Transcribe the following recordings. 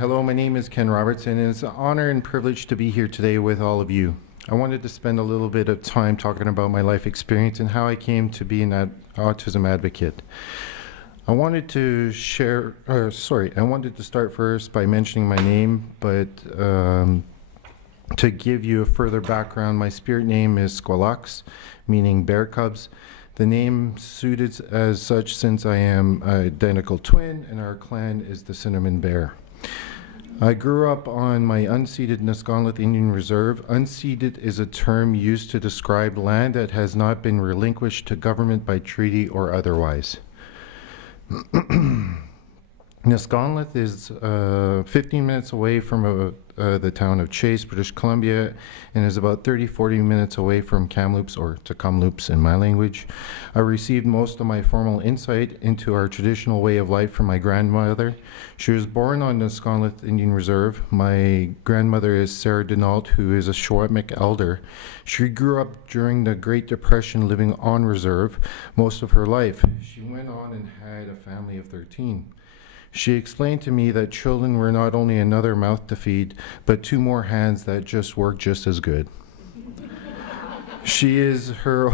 hello, my name is Ken Robertson, and it's an honor and privilege to be here today with all of you. I wanted to spend a little bit of time talking about my life experience and how I came to be an autism advocate. I wanted to start first by mentioning my name, but to give you a further background, my spirit name is Squalux, meaning bear cubs. The name suited as such since I am an identical twin and our clan is the Cinnamon Bear. I grew up on my unceded Nisconnet Indian Reserve. Unceded is a term used to describe land that has not been relinquished to government by treaty or otherwise. Nisconnet is 15 minutes away from the town of Chase, British Columbia, and is about 30-40 minutes away from Kamloops, or Tk'emlúps in my language. I received most of my formal insight into our traditional way of life from my grandmother. She was born on Nisconnet Indian Reserve. My grandmother is Sarah Denault, who is a Shawamic elder. She grew up during the Great Depression living on reserve most of her life. She went on and had a family of 13. She explained to me that children were not only another mouth to feed, but two more hands that just work just as good. She is in her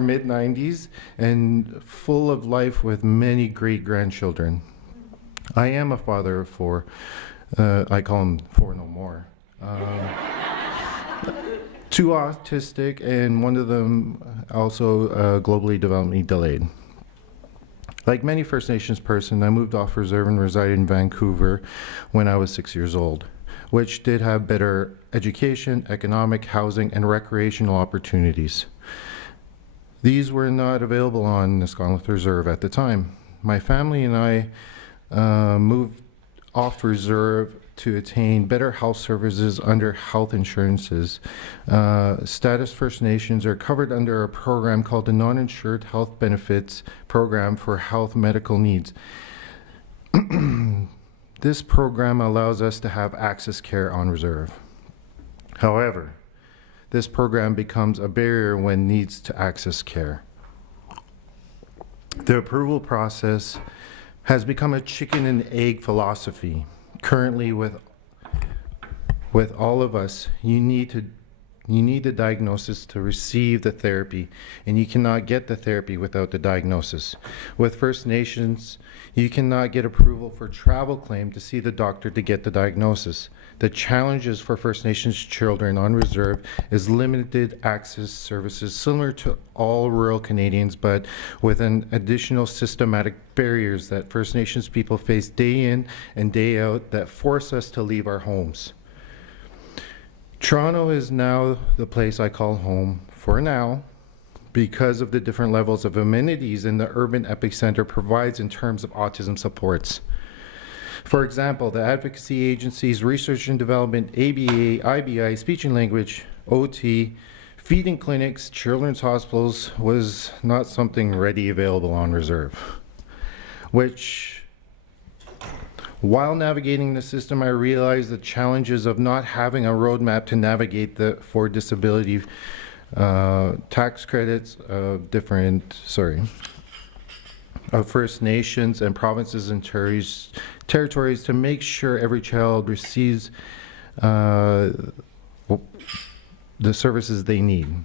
mid-90s and full of life with many great grandchildren. I am a father of four. I call them four no more. Two autistic and one of them also globally developmentally delayed. Like many First Nations person, I moved off reserve and resided in Vancouver when I was 6 years old, which did have better education, economic, housing, and recreational opportunities. These were not available on Nisconnet Reserve at the time. My family and I moved off reserve to attain better health services under health insurances. Status First Nations are covered under a program called the Non-Insured Health Benefits Program for Health Medical Needs. This program allows us to have access care on reserve. However, this program becomes a barrier when needs to access care. The approval process has become a chicken and egg philosophy. Currently, with all of us, you need the diagnosis to receive the therapy, and you cannot get the therapy without the diagnosis. With First Nations, you cannot get approval for travel claim to see the doctor to get the diagnosis. The challenges for First Nations children on reserve is limited access services similar to all rural Canadians, but with an additional systematic barriers that First Nations people face day in and day out that force us to leave our homes. Toronto is now the place I call home for now because of the different levels of amenities in the urban epicenter provides in terms of autism supports. For example, the advocacy agencies, research and development, ABA, IBI, speech and language, OT, feeding clinics, children's hospitals was not something ready available on reserve, which while navigating the system, I realized the challenges of not having a roadmap to navigate for disability tax credits of First Nations and provinces and territories to make sure every child receives the services they need.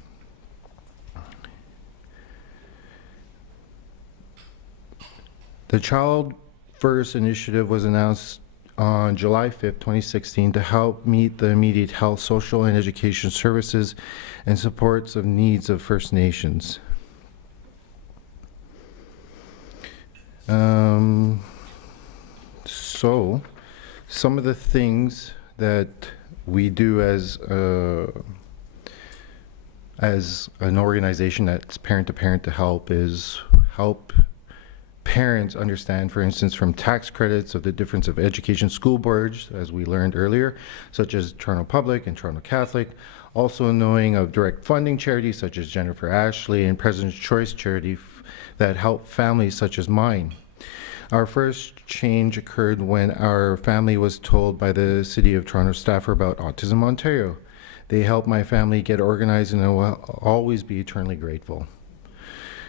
The Child First initiative was announced on July 5th, 2016 to help meet the immediate health, social, and education services and supports of needs of First Nations. So, some of the things that we do as an organization that's parent to help is help parents understand, for instance, from tax credits of the difference of education school boards, as we learned earlier, such as Toronto Public and Toronto Catholic, also knowing of direct funding charities such as Jennifer Ashley and President's Choice Charity that help families such as mine. Our first change occurred when our family was told by the City of Toronto staffer about Autism Ontario. They helped my family get organized, and I will always be eternally grateful.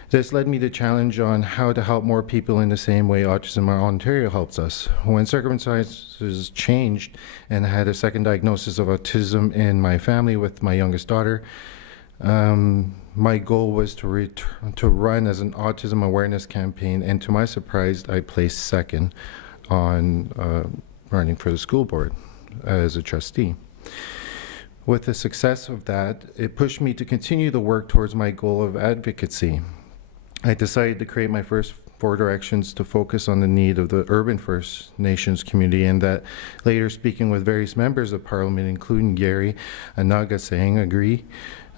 This led me to challenge on how to help more people in the same way Autism Ontario helps us. When circumstances changed and I had a second diagnosis of autism in my family with my youngest daughter, my goal was to run as an autism awareness campaign, and to my surprise, I placed second on running for the school board as a trustee. With the success of that, it pushed me to continue the work towards my goal of advocacy. I decided to create my first Four Directions to focus on the need of the urban First Nations community, and that later, speaking with various members of Parliament, including Gary Anandasangaree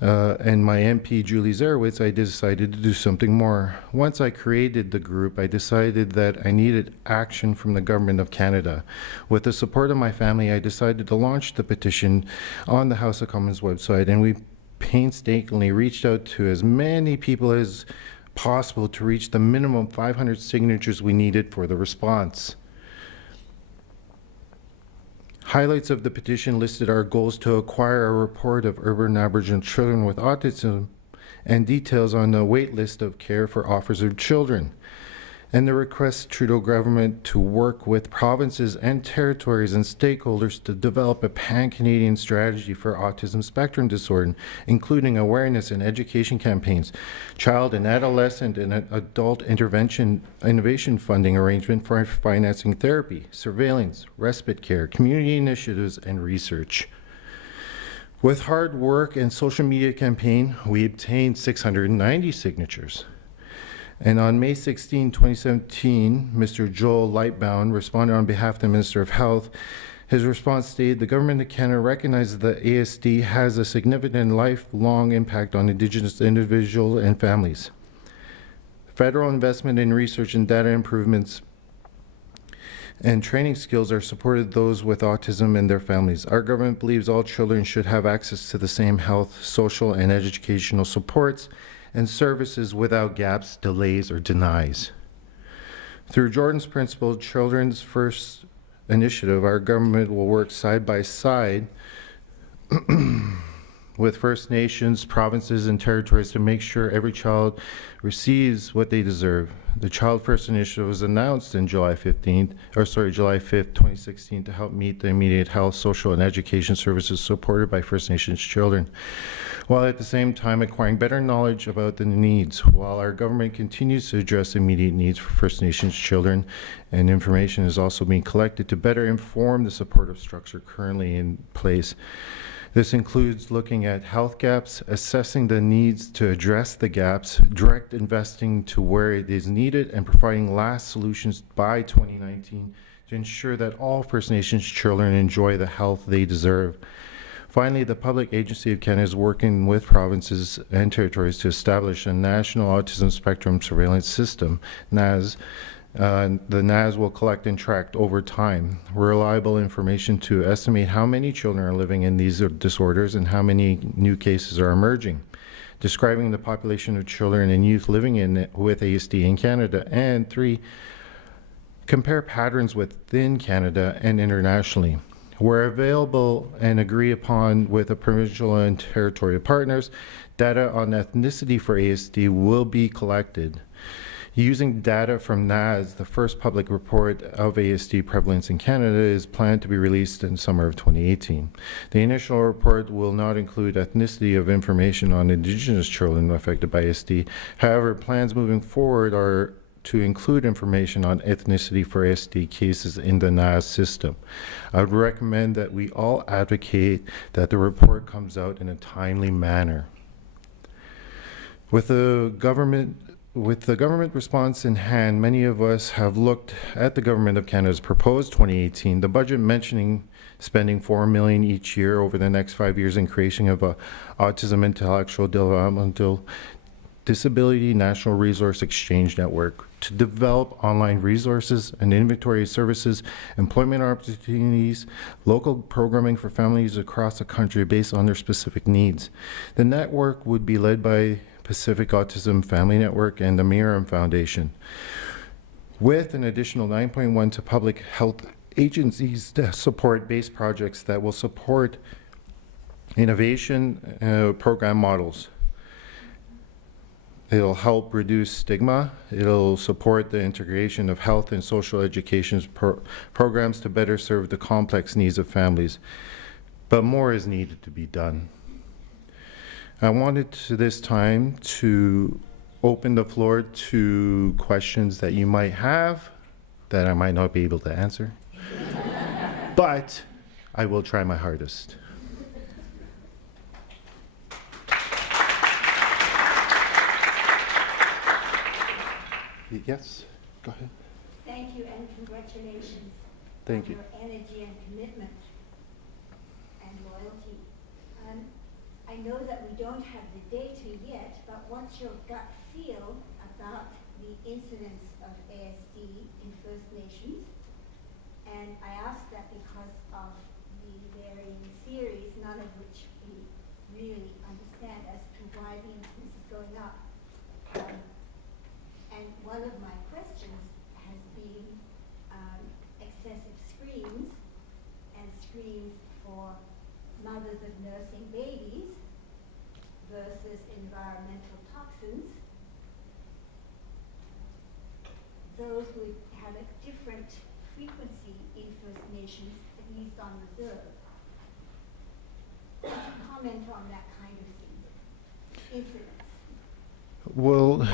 and my MP Julie Dzerowicz, I decided to do something more. Once I created the group, I decided that I needed action from the Government of Canada. With the support of my family, I decided to launch the petition on the House of Commons website, and we painstakingly reached out to as many people as possible to reach the minimum 500 signatures we needed for the response. Highlights of the petition listed our goals to acquire a report of urban Aboriginal children with autism and details on the wait list of care for offers of children, and the request Trudeau government to work with provinces and territories and stakeholders to develop a pan-Canadian strategy for autism spectrum disorder, including awareness and education campaigns, child and adolescent and adult innovation funding arrangement for financing therapy, surveillance, respite care, community initiatives, and research. With hard work and social media campaign, we obtained 690 signatures. And on May 16, 2017, Mr. Joel Lightbound responded on behalf of the Minister of Health. His response stated, the Government of Canada recognizes that ASD has a significant lifelong impact on Indigenous individuals and families. Federal investment in research and data improvements and training skills are supported those with autism and their families. Our government believes all children should have access to the same health, social, and educational supports and services without gaps, delays, or denies. Through Jordan's Principle, Children's First Initiative, our government will work side by side with First Nations, provinces, and territories to make sure every child receives what they deserve. The Child First Initiative was announced in July 5th, 2016 to help meet the immediate health, social, and education services supported by First Nations children, while at the same time acquiring better knowledge about the needs. While our government continues to address immediate needs for First Nations children, and information is also being collected to better inform the supportive structure currently in place. This includes looking at health gaps, assessing the needs to address the gaps, direct investing to where it is needed, and providing last solutions by 2019 to ensure that all First Nations children enjoy the health they deserve. Finally, the Public Agency of Canada is working with provinces and territories to establish a National Autism Spectrum Surveillance System, NAS. The NAS will collect and track over time reliable information to estimate how many children are living in these disorders and how many new cases are emerging, describing the population of children and youth living with ASD in Canada, and 3, compare patterns within Canada and internationally. Where available and agree upon with the provincial and territorial partners, data on ethnicity for ASD will be collected. Using data from NAS, the first public report of ASD prevalence in Canada is planned to be released in summer of 2018. The initial report will not include ethnicity of information on Indigenous children affected by ASD. However, plans moving forward are to include information on ethnicity for ASD cases in the NAS system. I would recommend that we all advocate that the report comes out in a timely manner. With the government response in hand, many of us have looked at the Government of Canada's proposed 2018, the budget mentioning spending $4 million each year over the next 5 years in creation of a Autism Intellectual Developmental Disability National Resource Exchange Network to develop online resources and inventory services, employment opportunities, local programming for families across the country based on their specific needs. The network would be led by Pacific Autism Family Network and the Miriam Foundation, with an additional 9.1 to public health agencies to support base projects that will support innovation program models. It'll help reduce stigma. It'll support the integration of health and social education programs to better serve the complex needs of families. But more is needed to be done. I wanted to this time to open the floor to questions that you might have that I might not be able to answer, but I will try my hardest. Yes, go ahead. Thank you and congratulations. Thank on you. Your energy and commitment and loyalty. I know that we don't have the data yet, but what's your gut feel about the incidence of ASD in First Nations? And I ask that because of the varying theories, none of which we really understand as to why the incidence is going up. And one of my questions has been excessive screens and screens for mothers of nursing babies versus environmental toxins. Those would have a different frequency in First Nations, at least on reserve. Could you comment on that kind of thing? Incidents. Well,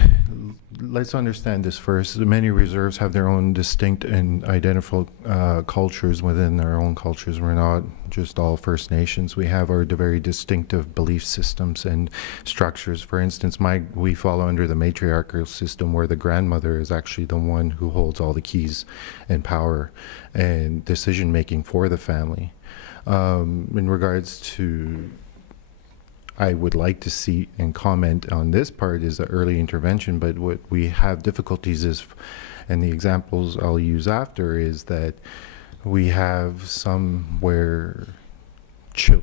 let's understand this first. Many reserves have their own distinct and identifiable cultures within their own cultures. We're not just all First Nations. We have our very distinctive belief systems and structures. For instance, we follow under the matriarchal system where the grandmother is actually the one who holds all the keys and power and decision making for the family. In regards to I would like to see and comment on this part is the early intervention, but what we have difficulties is, and the examples I'll use after, is that we have some where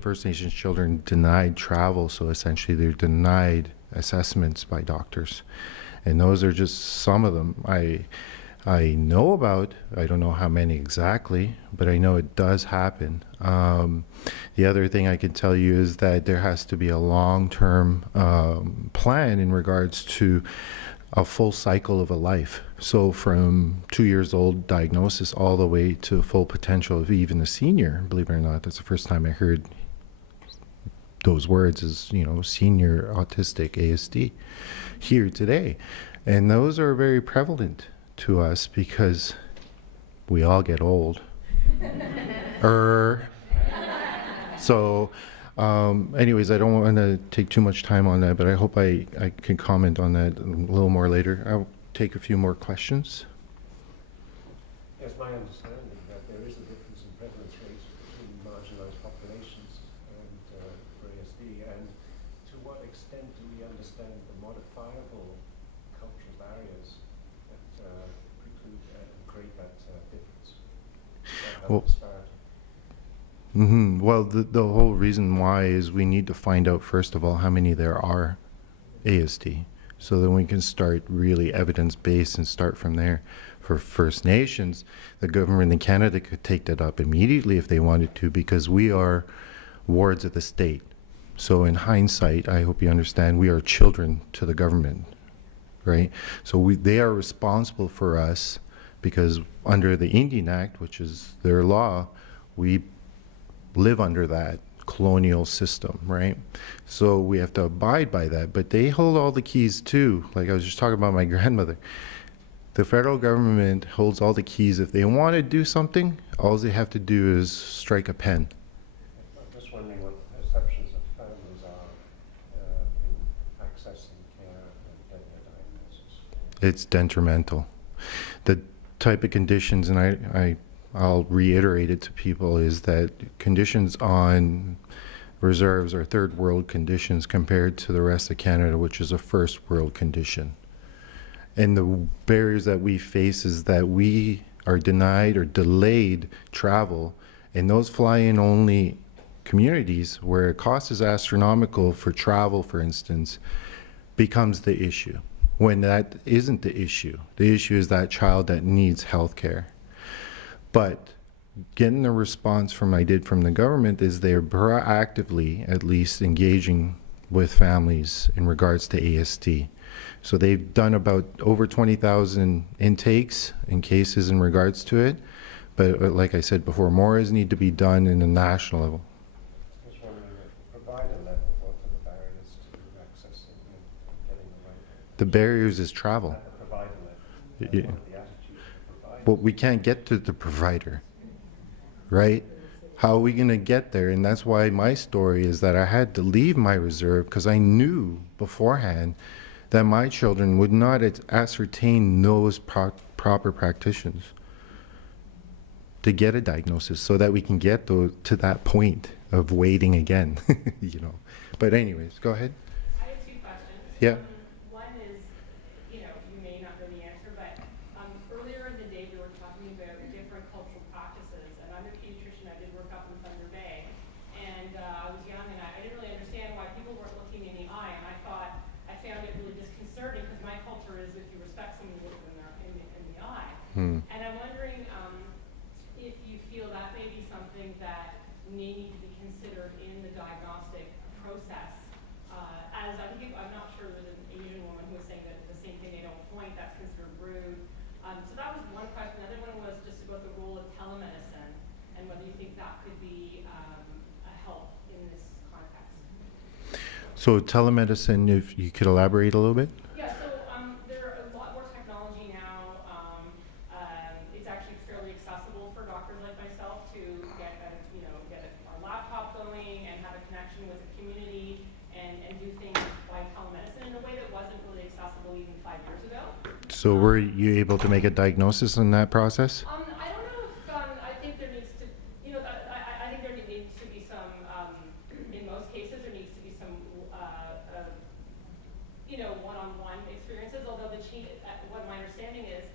First Nations children denied travel, so essentially they're denied assessments by doctors. And those are just some of them I know about. I don't know how many exactly, but I know it does happen. The other thing I can tell you is that there has to be a long-term plan in regards to a full cycle of a life. So from 2 years old diagnosis all the way to full potential of even a senior, believe it or not. That's the first time I heard those words is, senior autistic ASD here today. And those are very prevalent to us because we all get old. So anyways, I don't want to take too much time on that, but I hope I can comment on that a little more later. I'll take a few more questions. Yes, my understanding that there is a difference in prevalence rates between marginalised populations and for ASD, and to what extent do we understand the modifiable cultural barriers that preclude and create that difference? Well, well, the whole reason why is we need to find out, first of all, how many there are ASD, so then we can start really evidence-based and start from there. For First Nations, the government in Canada could take that up immediately if they wanted to, because we are wards of the state. So in hindsight, I hope you understand, we are children to the government, right? So they are responsible for us because under the Indian Act, which is their law, we live under that colonial system, right? So we have to abide by that, but they hold all the keys too. Like I was just talking about my grandmother. The federal government holds all the keys. If they want to do something, all they have to do is strike a pen. I'm just wondering what perceptions of families are in accessing care and getting a diagnosis. It's detrimental. The type of conditions, and I'll reiterate it to people, is that conditions on reserves are third world conditions compared to the rest of Canada, which is a first world condition. And the barriers that we face is that we are denied or delayed travel, and those fly-in only communities where cost is astronomical for travel, for instance, becomes the issue. When that isn't the issue is that child that needs health care. But getting the response from the government is they're proactively at least engaging with families in regards to ASD. So they've done about over 20,000 intakes and cases in regards to it. But like I said before, more is need to be done in the national level. I was wondering at the provider level, what are the barriers to accessing and getting the right The barriers is travel. at the provider level? Yeah. What are the attitudes of the provider? Well, we can't get to the provider, right? How are we going to get there? And that's why my story is that I had to leave my reserve because I knew beforehand that my children would not ascertain those proper practitioners to get a diagnosis so that we can get to that point of waiting again, you know. But anyways, go ahead. I have two questions. Yeah. One is, you may not know the answer, but earlier in the day we were talking about different cultural practices, and I'm a pediatrician. I did work up in Thunder Bay, and I was young, and I didn't really understand why people weren't looking in the eye, and I found it really disconcerting because my culture is if you respect someone, you look them in the eye. And I'm wondering if you feel that may be something that may need to be considered in the diagnostic process. As I'm not sure there was an Asian woman who was saying that the same thing, they don't point, that's considered rude. So that was one question. The other one was just about the role of telemedicine and whether you think that could be a help in this context. So telemedicine, if you could elaborate a little bit. Yeah, so there are a lot more technology now. It's actually fairly accessible for doctors like myself to get a laptop going and have a connection with the community and do things by telemedicine in a way that wasn't really accessible even 5 years ago. So were you able to make a diagnosis in that process? I don't know if, I think there needs to, I think there needs to be some, in most cases, there needs to be some, one-on-one experiences, although what my understanding is,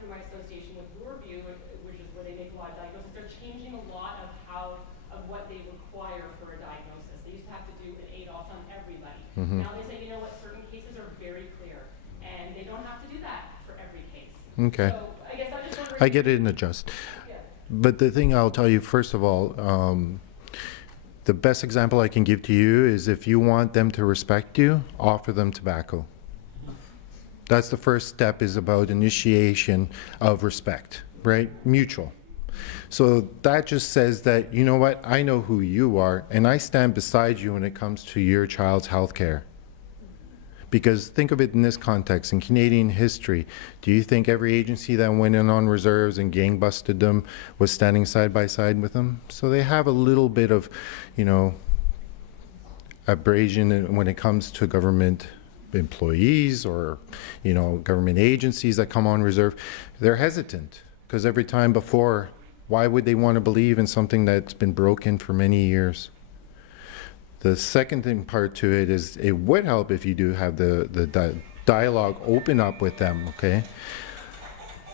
through my association with Bloorview, which is where they make a lot of diagnoses, they're changing a lot of what they require for a diagnosis. They used to have to do an ADOS on everybody. Now they say, certain cases are very clear, and they don't have to do that for every case. Okay. So I guess I'm just wondering. I get it in the just. Yeah. But the thing I'll tell you, first of all, the best example I can give to you is if you want them to respect you, offer them tobacco. That's the first step, is about initiation of respect, right? Mutual. So that just says that, you know what, I know who you are, and I stand beside you when it comes to your child's health care. Because think of it in this context, in Canadian history, do you think every agency that went in on reserves and gang busted them was standing side by side with them? So they have a little bit of, abrasion when it comes to government employees or, government agencies that come on reserve. They're hesitant because every time before, why would they want to believe in something that's been broken for many years? The second part to it is it would help if you do have the dialogue open up with them, okay?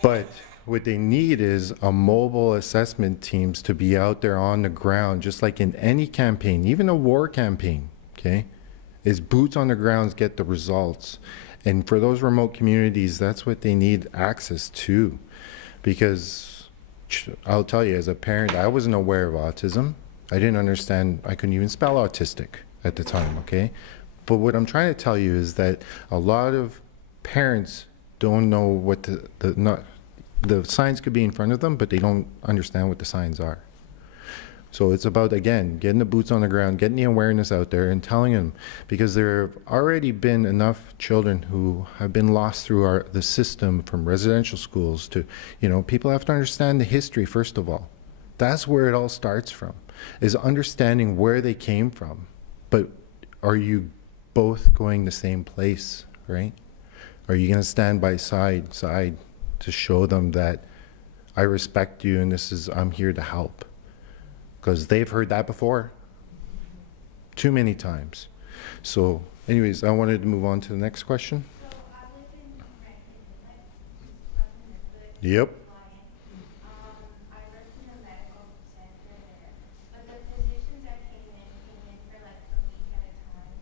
But what they need is a mobile assessment teams to be out there on the ground, just like in any campaign, even a war campaign, okay? Is boots on the ground get the results. And for those remote communities, that's what they need access to. Because I'll tell you, as a parent, I wasn't aware of autism. I didn't understand, I couldn't even spell autistic at the time, okay? But what I'm trying to tell you is that a lot of parents don't know what the signs could be in front of them, but they don't understand what the signs are. So it's about, again, getting the boots on the ground, getting the awareness out there and telling them, because there have already been enough children who have been lost through the system, from residential schools to, people have to understand the history, first of all. That's where it all starts from, is understanding where they came from. But are you both going the same place, right? Are you going to stand by side to show them that I respect you and I'm here to help? Because they've heard that before too many times. So anyways, I wanted to move on to the next question. So I live in Franklin, Yep. I work in a medical center there, but the physicians that came in for like a week at a time,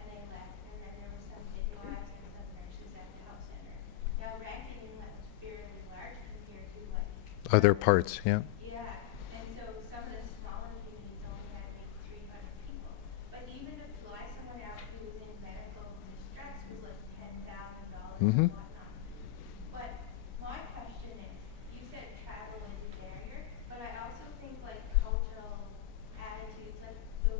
and they left, and then there was some midwives and some nurses at the health center. Now Rankin Inlet was fairly large compared to like Other parts, yeah. yeah, and so some of the smaller units only had maybe 300 people. But even to fly someone Mm-hmm. and whatnot. But my question is, you said travel is a barrier, but I also think like cultural attitudes, like the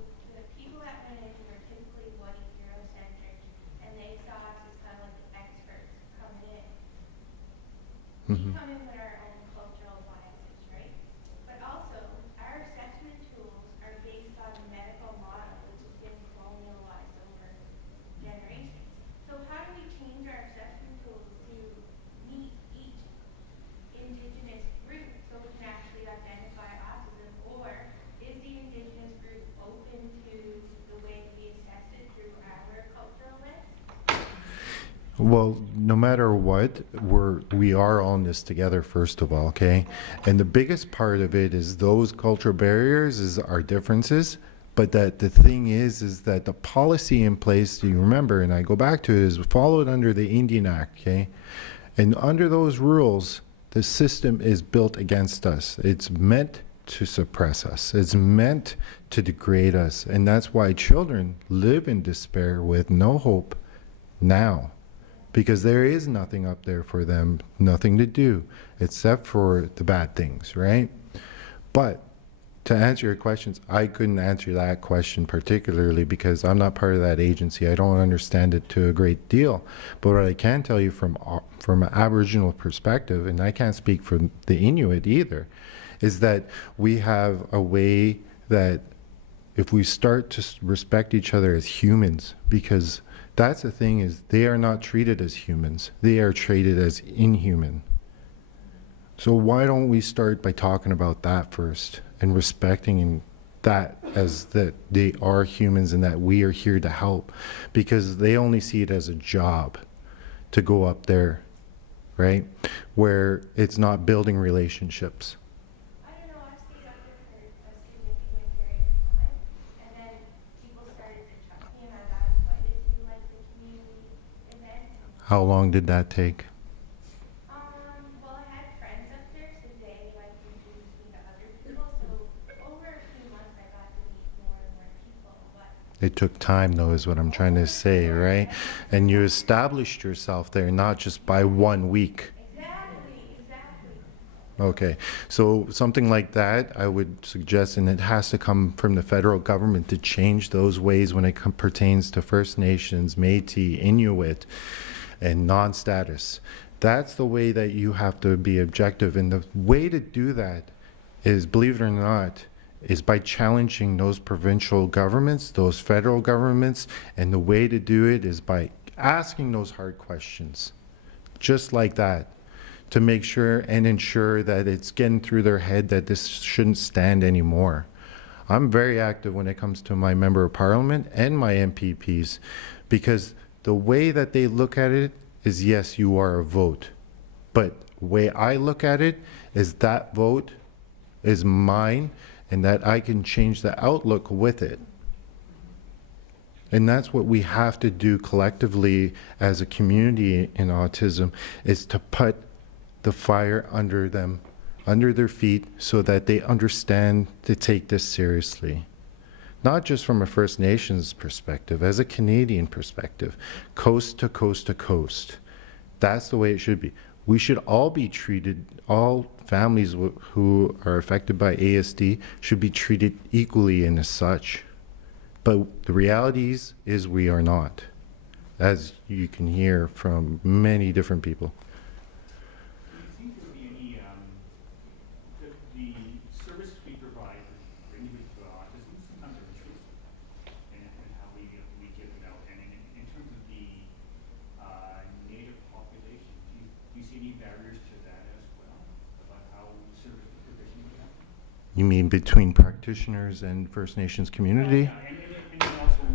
people that went in were typically white, Eurocentric, and they saw us as kind of like the experts coming in. We come in with our own cultural biases, right? But also, our assessment tools are based on the medical model, which has been colonialized over generations. So how do we change our assessment tools to meet each Indigenous group so we can actually identify autism? Or is the Indigenous group open to the way to be assessed through our cultural lens? Well, no matter what, we are all in this together, first of all, okay? And the biggest part of it is those cultural barriers is our differences, but that the thing is that the policy in place, you remember, and I go back to it, is followed under the Indian Act, okay? And under those rules, the system is built against us. It's meant to suppress us. It's meant to degrade us. And that's why children live in despair with no hope now. Because there is nothing up there for them, nothing to do, except for the bad things, right? But to answer your questions, I couldn't answer that question particularly because I'm not part of that agency. I don't understand it to a great deal. But what I can tell you from an Aboriginal perspective, and I can't speak for the Inuit either, is that we have a way that if we start to respect each other as humans, because that's the thing, is they are not treated as humans. They are treated as inhuman. So why don't we start by talking about that first and respecting that as that they are humans and that we are here to help, because they only see it as a job to go up there, right? Where it's not building relationships. I don't know, I stayed up there for a significant period of time, and then people started to trust me, and I got invited to like the community events. How long did that take? Well, I had friends up there, so they like introduced me to other people. So over a few months, I got to meet more and more people. But It took time, though, is what I'm trying to say, right? And you established yourself there, not just by 1 week. exactly. Okay, so something like that, I would suggest, and it has to come from the federal government to change those ways when it pertains to First Nations, Métis, Inuit, and non-status. That's the way that you have to be objective. And the way to do that is, believe it or not, is by challenging those provincial governments, those federal governments, and the way to do it is by asking those hard questions, just like that, to make sure and ensure that it's getting through their head that this shouldn't stand anymore. I'm very active when it comes to my member of parliament and my MPPs, because the way that they look at it is, yes, you are a vote. But the way I look at it is that vote is mine and that I can change the outlook with it. And that's what we have to do collectively as a community in autism, is to put the fire under them, under their feet, so that they understand to take this seriously. Not just from a First Nations perspective, as a Canadian perspective, coast to coast to coast. That's the way it should be. We should all be treated, all families who are affected by ASD should be treated equally and as such. But the reality is we are not, as you can hear from many different people. Do you think there would be any, the services we provide for individuals with autism sometimes are intrusive and how we give them out? And in terms of the native population, do you see any barriers to that as well, about how service provision would happen? You mean between practitioners and First Nations community? And then also,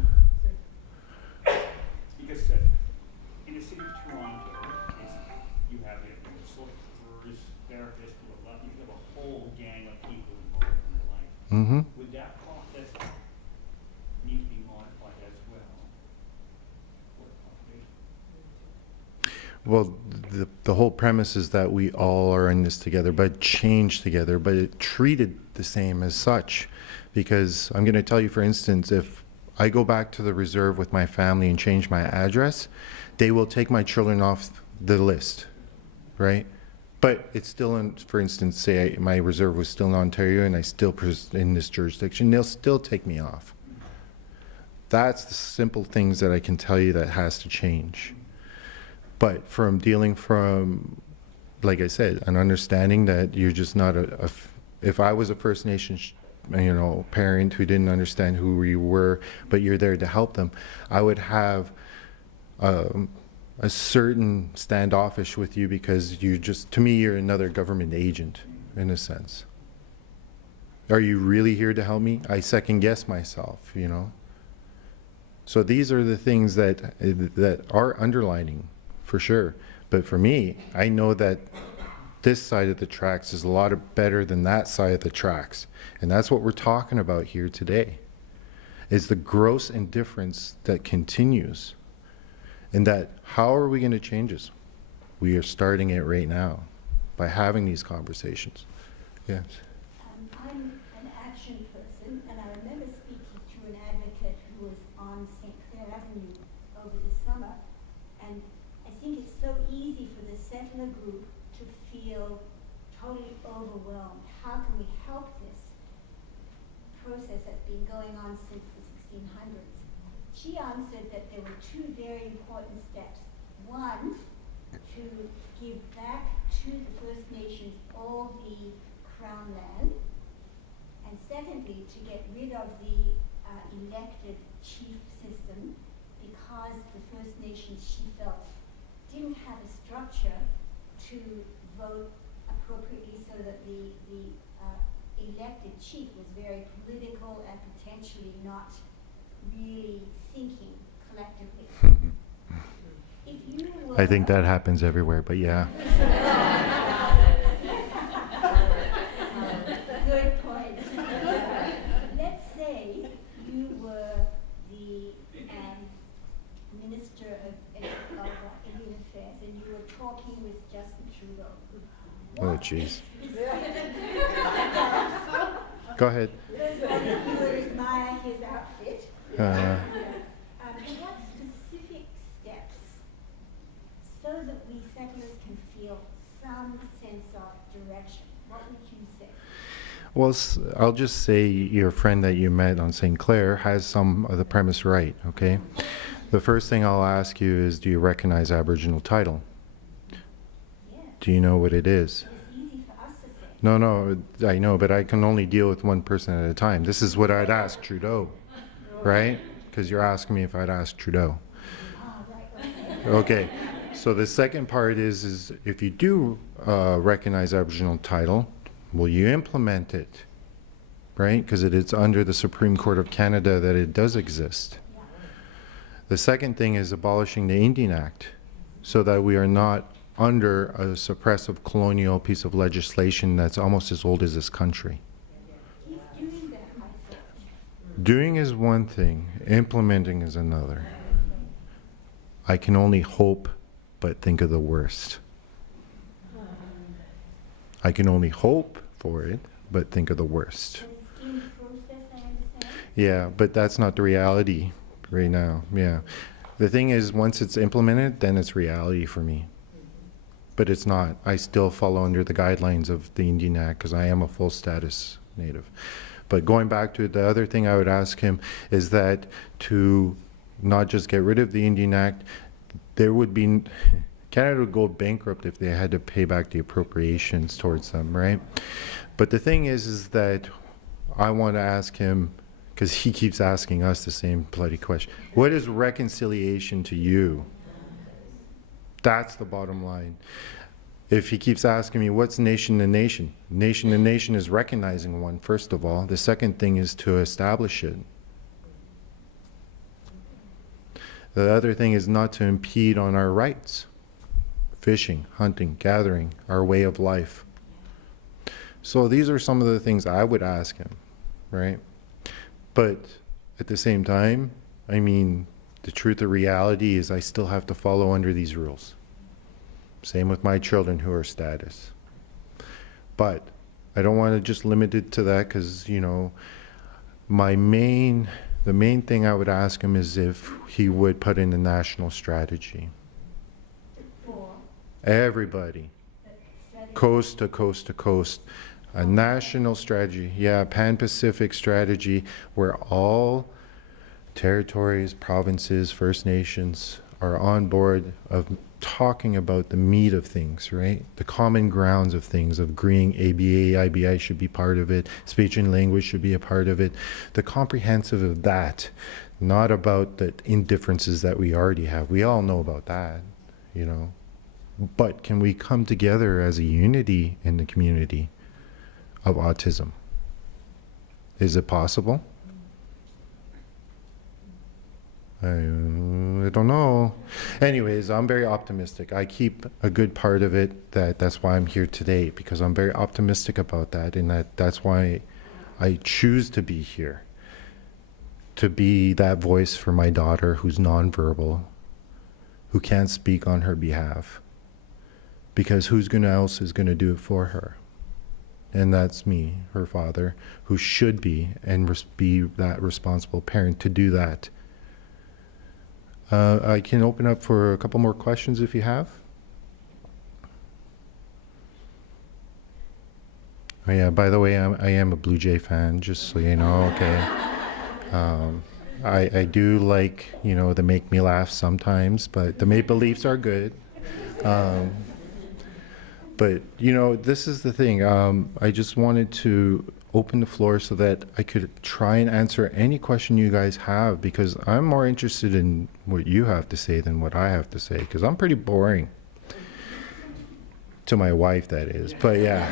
because in the city of Toronto, you have social workers, therapists, you have a whole gang of people involved in your life. Mm-hmm. Would that process need to be modified as well? Well, the whole premise is that we all are in this together, but change together, but it treated the same as such. Because I'm going to tell you, for instance, if I go back to the reserve with my family and change my address, they will take my children off the list, right? But it's still in, for instance, say my reserve was still in Ontario and I still in this jurisdiction, they'll still take me off. That's the simple things that I can tell you that has to change. But from dealing from, like I said, an understanding that you're just not if I was a First Nation parent who didn't understand who we were, but you're there to help them, I would have a certain standoffish with you because you just, to me, you're another government agent in a sense. Are you really here to help me? I second guess myself, you know. So these are the things that are underlining for sure. But for me, I know that this side of the tracks is a lot better than that side of the tracks. And that's what we're talking about here today, is the gross indifference that continues. And that, how are we going to change this? We are starting it right now by having these conversations. Yes. I'm an action person, and I remember speaking to an advocate who was on St. Clair Avenue over the summer, and I think it's so easy for the settler group to feel totally overwhelmed. How can we help this process that's been going on since the 1600s? She answered that there were two very important steps. One, to give back to the First Nations all the Crown land, and secondly, to get rid of the elected chief system, because the First Nations, she felt, didn't have a structure to vote appropriately, so that the elected chief was very political and potentially not really thinking collectively. If you were, I think that happens everywhere, but yeah. Good point. Let's say you were the Minister of Indian Affairs and you were talking with Justin Trudeau. Oh, jeez. Go ahead. You would admire his outfit. And what specific steps, so that we settlers can feel some sense of direction? What would you say? Well, I'll just say your friend that you met on St. Clair has some of the premise right, okay? The first thing I'll ask you is, do you recognize Aboriginal title? Yes. Do you know what it is? It's easy for us to say. No, I know, but I can only deal with one person at a time. This is what I'd ask Trudeau, right? Because you're asking me if I'd ask Trudeau. Right. Okay, so the second part is if you do recognize Aboriginal title, will you implement it, right? Because it's under the Supreme Court of Canada that it does exist. The second thing is abolishing the Indian Act so that we are not under a suppressive colonial piece of legislation that's almost as old as this country. He's doing that, my friend. Doing is one thing, implementing is another. I can only hope but think of the worst. I can only hope for it, but think of the worst. But it's in process, I understand. Yeah, but that's not the reality right now. Yeah. The thing is, once it's implemented, then it's reality for me. But it's not. I still follow under the guidelines of the Indian Act because I am a full status Native. But going back to it, the other thing I would ask him is that to not just get rid of the Indian Act, there would be, Canada would go bankrupt if they had to pay back the appropriations towards them, right? But the thing is that I want to ask him, because he keeps asking us the same bloody question, what is reconciliation to you? That's the bottom line. If he keeps asking me, what's nation to nation? Nation to nation is recognizing one, first of all. The second thing is to establish it. The other thing is not to impede on our rights. Fishing, hunting, gathering, our way of life. So these are some of the things I would ask him, right? But at the same time, I mean, the truth of reality is I still have to follow under these rules. Same with my children who are status. But I don't want to just limit it to that because, you know, my main the main thing I would ask him is if he would put in a national strategy. For Everybody, the strategy. coast to coast to coast, a national strategy, yeah, Pan-Pacific strategy where all territories, provinces, First Nations are on board of talking about the meat of things, right? The common grounds of things, of agreeing ABA, IBI should be part of it, speech and language should be a part of it. The comprehensive of that, not about the indifferences that we already have. We all know about that, you know. But can we come together as a unity in the community of autism? Is it possible? I don't know. Anyways, I'm very optimistic. I keep a good part of it. That's why I'm here today, because I'm very optimistic about that, and that's why I choose to be here, to be that voice for my daughter who's nonverbal, who can't speak on her behalf, because else is gonna do it for her? And that's me, her father, who should be and be that responsible parent to do that. I can open up for a couple more questions if you have. Oh yeah, by the way, I am a Blue Jay fan, just so you know, okay. I do like, you know, they make me laugh sometimes, but the Maple Leafs are good. But, you know, this is the thing. I just wanted to open the floor so that I could try and answer any question you guys have, because I'm more interested in what you have to say than what I have to say, because I'm pretty boring. To my wife, that is. But yeah.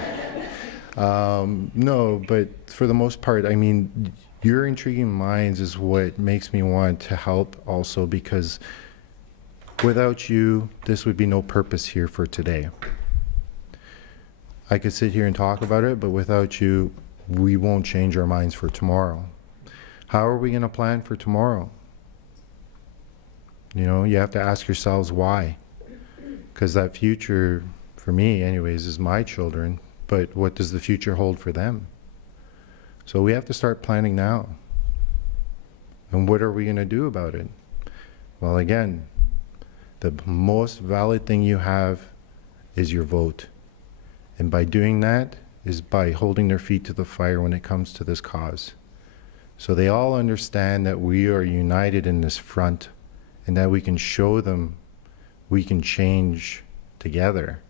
No, but for the most part, I mean, your intriguing minds is what makes me want to help also, because without you, this would be no purpose here for today. I could sit here and talk about it, but without you, we won't change our minds for tomorrow. How are we going to plan for tomorrow? You know, you have to ask yourselves why. Because that future, for me anyways, is my children, but what does the future hold for them? So we have to start planning now. And what are we going to do about it? Well, again, the most valid thing you have is your vote. And by doing that is by holding their feet to the fire when it comes to this cause. So they all understand that we are united in this front, and that we can show them we can change together.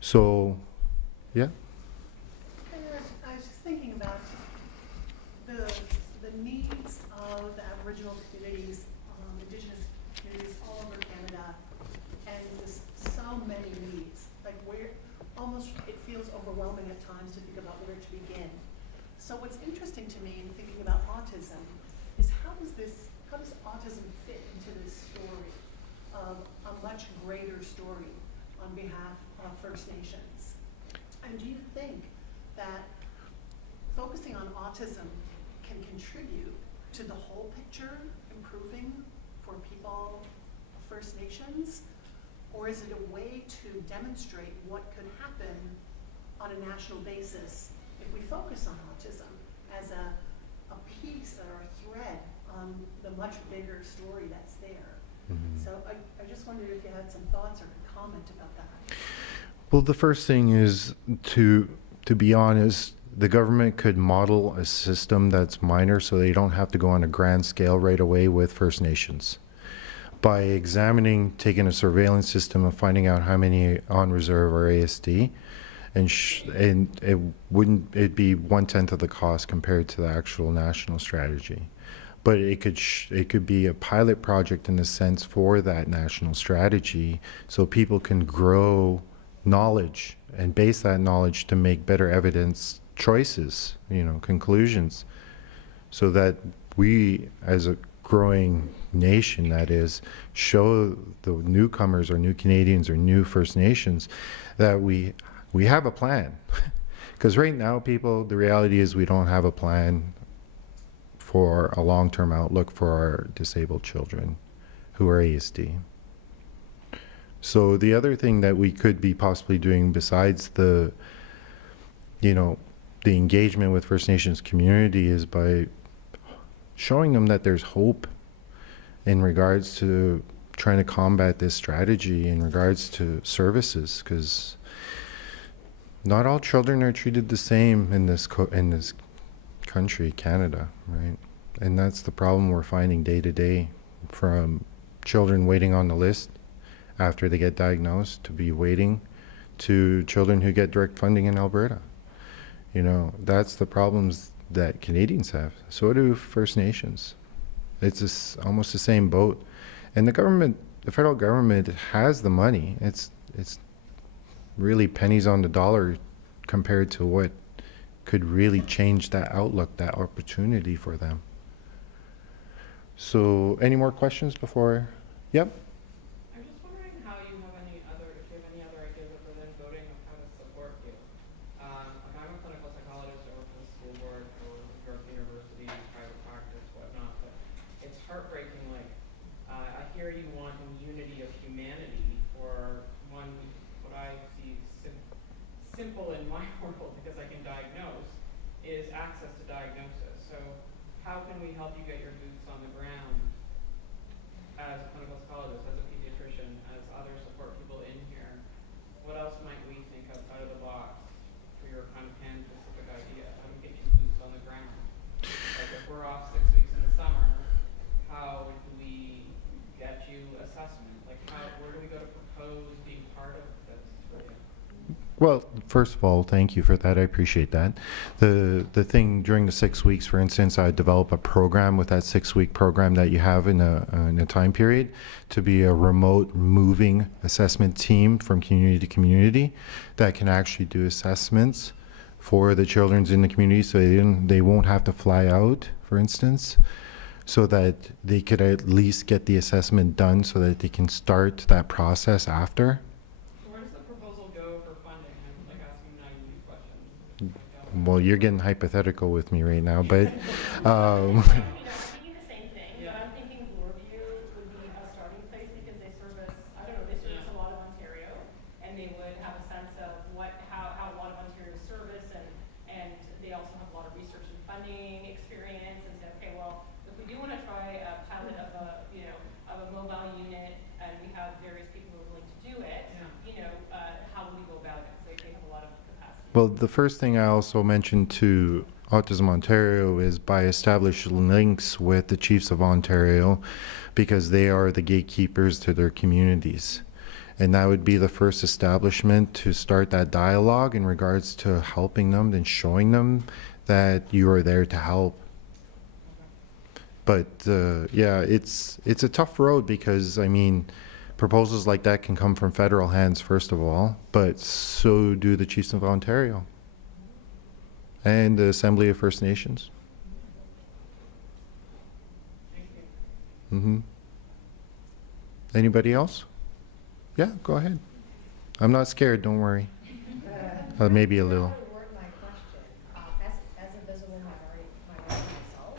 So, yeah. I was just thinking about the needs of the Aboriginal communities, Indigenous communities all over Canada, and there's so many needs. Like almost it feels overwhelming at times to think about where to begin. So what's interesting to me in thinking about autism is how does autism fit into this story of a much greater story on behalf of First Nations? And do you think that focusing on autism can contribute to the whole picture improving for people of First Nations? Or is it a way to demonstrate what could happen on a national basis if we focus on autism as a piece or a thread on the much bigger story that's there? Mm-hmm. So I just wondered if you had some thoughts or could comment about that. Well, the first thing is to be honest, the government could model a system that's minor so they don't have to go on a grand scale right away with First Nations. By taking a surveillance system and finding out how many on reserve are ASD, and it'd be 1/10 of the cost compared to the actual national strategy. But it could be a pilot project in a sense for that national strategy, so people can grow knowledge and base that knowledge to make better evidence choices, you know, conclusions, so that we as a growing nation, that is, show the newcomers or new Canadians or new First Nations that we have a plan. Because right now, people, the reality is we don't have a plan for a long-term outlook for our disabled children who are ASD. So the other thing that we could be possibly doing besides the engagement with First Nations community is by showing them that there's hope in regards to trying to combat this strategy in regards to services, because not all children are treated the same in this country, Canada, right? And that's the problem we're finding day to day, from children waiting on the list after they get diagnosed to be waiting, to children who get direct funding in Alberta. You know, that's the problems that Canadians have. So do First Nations. It's almost the same boat. And the government, the federal government, has the money. It's really pennies on the dollar compared to what could really change that outlook, that opportunity for them. So, any more questions before? Yep. I'm just wondering how you have any other, if you have any other ideas other than voting of how to support you. Like I'm a clinical psychologist, I work for the school board, I work with York University, private practice, whatnot, but it's heartbreaking. Like, I hear you want a unity of humanity for one, what I see simple in my world, because I can diagnose, is access to diagnosis. So how can we help you get your boots on the ground as a clinical psychologist, as a pediatrician, as other support people in here? What else might we think outside of the box for your kind of pan-Pacific idea? How do we get you boots on the ground? Like if we're off 6 weeks in the summer, how do we get you assessment? Like where do we go to propose being part of this for you? Well, first of all, thank you for that. I appreciate that. The thing during the 6 weeks, for instance, I develop a program with that 6-week program that you have in a time period to be a remote moving assessment team from community to community that can actually do assessments for the children in the community, so they won't have to fly out, for instance, so that they could at least get the assessment done so that they can start that process after. Well, you're getting hypothetical with me right now, but I'm thinking the same thing, but I'm thinking Bloorview would be a starting place because they service, I don't know, they service a lot of Ontario, and they would have a sense of how a lot of Ontario service, and they also have a lot of research and funding experience, and say, okay, well, if we do want to try a pilot of a mobile unit, and we have various people who are willing to do it, how would we go about it? Because they have a lot of capacity. well, the first thing I also mentioned to Autism Ontario is by establishing links with the Chiefs of Ontario, because they are the gatekeepers to their communities. And that would be the first establishment to start that dialogue in regards to helping them and showing them that you are there to help. But yeah, it's a tough road, because I mean, proposals like that can come from federal hands, first of all, but so do the Chiefs of Ontario and the Assembly of First Nations. Mm-hmm. Anybody else? Yeah, go ahead. I'm not scared, don't worry. Maybe a little. Word my question. As a visible minority myself,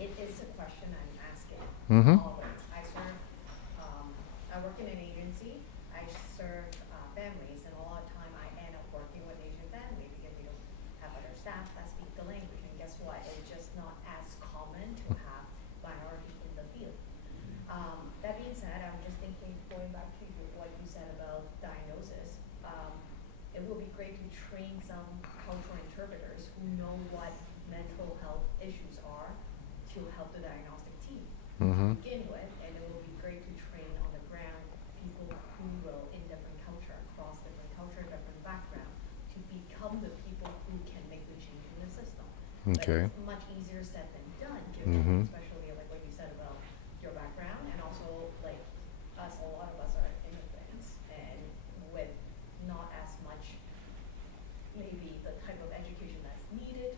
it is a question I'm asking. Mm-hmm. Always. I work in an agency. I serve families, and a lot of time I end up working with Asian families because we don't have other staff that speak the language. And guess what? It's just not as common to have minority in the field. That being said, I'm just thinking, going back to what you said about diagnosis, it would be great to train some cultural interpreters who know what mental health issues are to help the diagnostic team Mm-hmm. begin with, and it will be great to train on the ground people who will, in different culture, across different culture, different background, to become the people who can make the change in the system. Okay. But it's much easier said than done, given Mhm. especially like what you said about your background, and also like us, a lot of us are immigrants, and with not as much maybe the type of education that's needed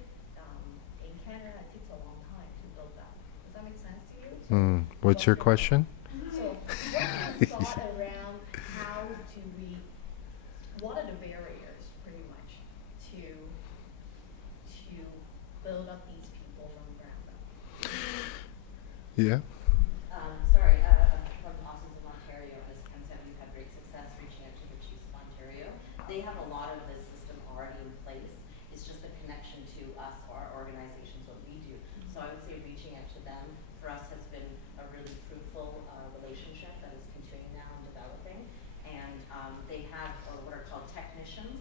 in Canada. It takes a long time to build that. Does that make sense to you? What's your question? So what's your thought around how do we, what are the barriers pretty much to build up these people from the ground up? Yeah. Sorry, I'm from Autism Ontario. As Ken said, we've had great success reaching out to the Chiefs of Ontario. They have a lot of this system already in place. It's just the connection to us, our organizations, what we do. So I would say reaching out to them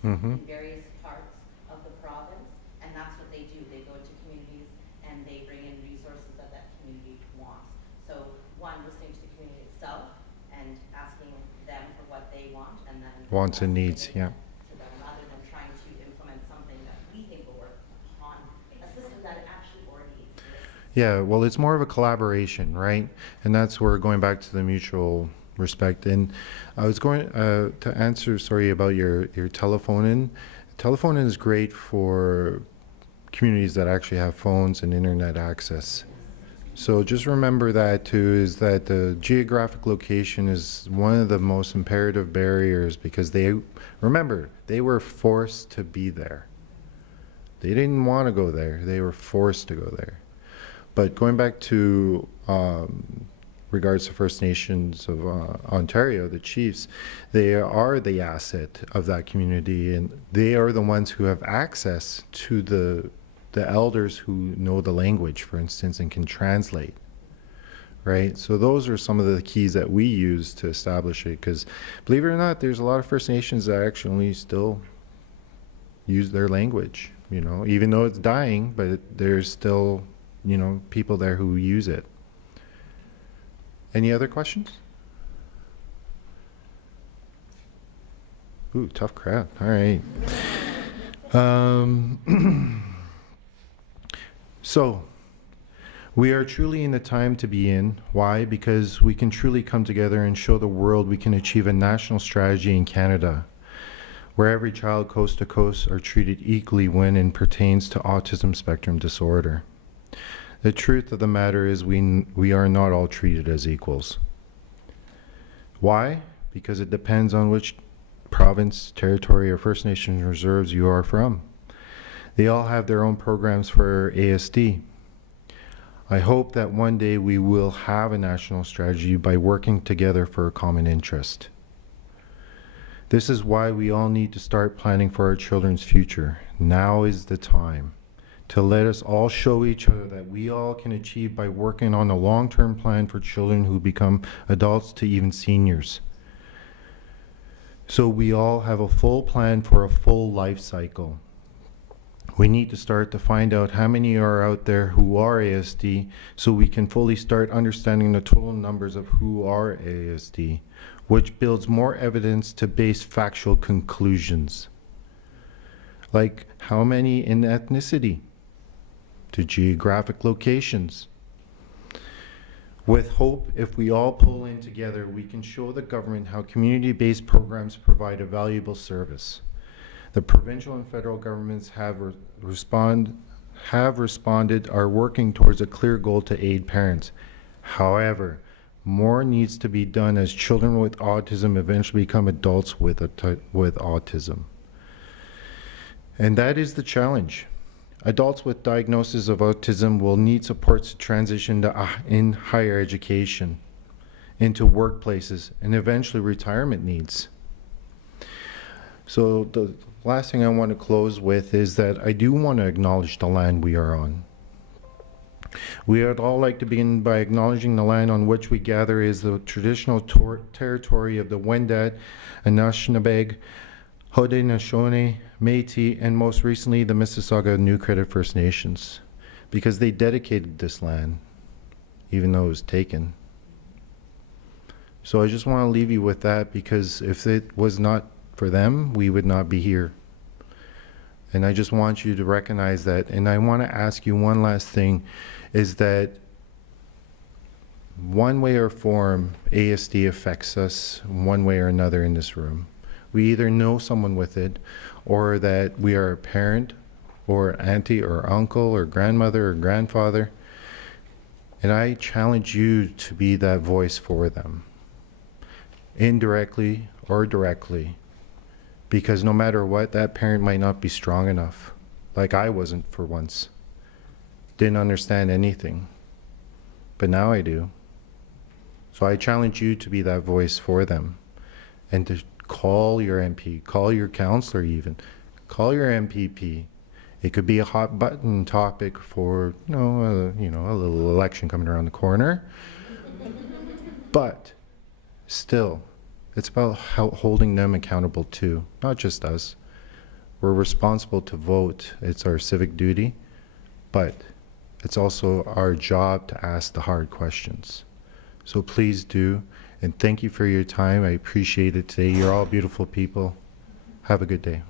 Mhm. in various parts of the province, and that's what they do. They go into communities and they bring in resources that that community wants. So one, listening to the community itself and asking them for what they want, and then Wants and us needs, giving yeah. it to them, rather than trying to implement something that we think will work on a system that actually already exists. Yeah, well, it's more of a collaboration, right? And that's where going back to the mutual respect. And I was going to answer, sorry, about your telephoning. Telephoning is great for communities that actually have phones and internet access. So just remember that too, is that the geographic location is one of the most imperative barriers, because remember, they were forced to be there. They didn't want to go there. They were forced to go there. But going back to regards to First Nations of Ontario, the chiefs, they are the asset of that community, and they are the ones who have access to the elders who know the language, for instance, and can translate, right? So those are some of the keys that we use to establish it, because believe it or not, there's a lot of First Nations that actually only still use their language, you know, even though it's dying, but there's still, you know, people there who use it. Any other questions? Ooh, tough crowd. All right. So, we are truly in the time to be in. Why? Because we can truly come together and show the world we can achieve a national strategy in Canada, where every child coast to coast are treated equally when it pertains to autism spectrum disorder. The truth of the matter is we are not all treated as equals. Why? Because it depends on which province, territory, or First Nation reserves you are from. They all have their own programs for ASD. I hope that one day we will have a national strategy by working together for a common interest. This is why we all need to start planning for our children's future. Now is the time to let us all show each other that we all can achieve by working on a long-term plan for children who become adults to even seniors. So we all have a full plan for a full life cycle. We need to start to find out how many are out there who are ASD, so we can fully start understanding the total numbers of who are ASD, which builds more evidence to base factual conclusions. Like how many in ethnicity, to geographic locations. With hope, if we all pull in together, we can show the government how community-based programs provide a valuable service. The provincial and federal governments have responded, are working towards a clear goal to aid parents. However, more needs to be done as children with autism eventually become adults with autism. And that is the challenge. Adults with diagnosis of autism will need supports to transition in higher education, into workplaces, and eventually retirement needs. So the last thing I want to close with is that I do want to acknowledge the land we are on. We would all like to begin by acknowledging the land on which we gather is the traditional territory of the Wendat, Anishinaabeg, Haudenosaunee, Métis, and most recently the Mississauga New Credit First Nations, because they dedicated this land, even though it was taken. So I just want to leave you with that, because if it was not for them, we would not be here. And I just want you to recognize that. And I want to ask you one last thing, is that one way or form, ASD affects us one way or another in this room. We either know someone with it, or that we are a parent, or auntie, or uncle, or grandmother, or grandfather. And I challenge you to be that voice for them, indirectly or directly. Because no matter what, that parent might not be strong enough, like I wasn't for once. Didn't understand anything, but now I do. So I challenge you to be that voice for them, and to call your MP, call your counselor even, call your MPP. It could be a hot button topic for, a little election coming around the corner. But still, it's about holding them accountable too, not just us. We're responsible to vote. It's our civic duty, but it's also our job to ask the hard questions. So please do, and thank you for your time. I appreciate it today. You're all beautiful people. Have a good day.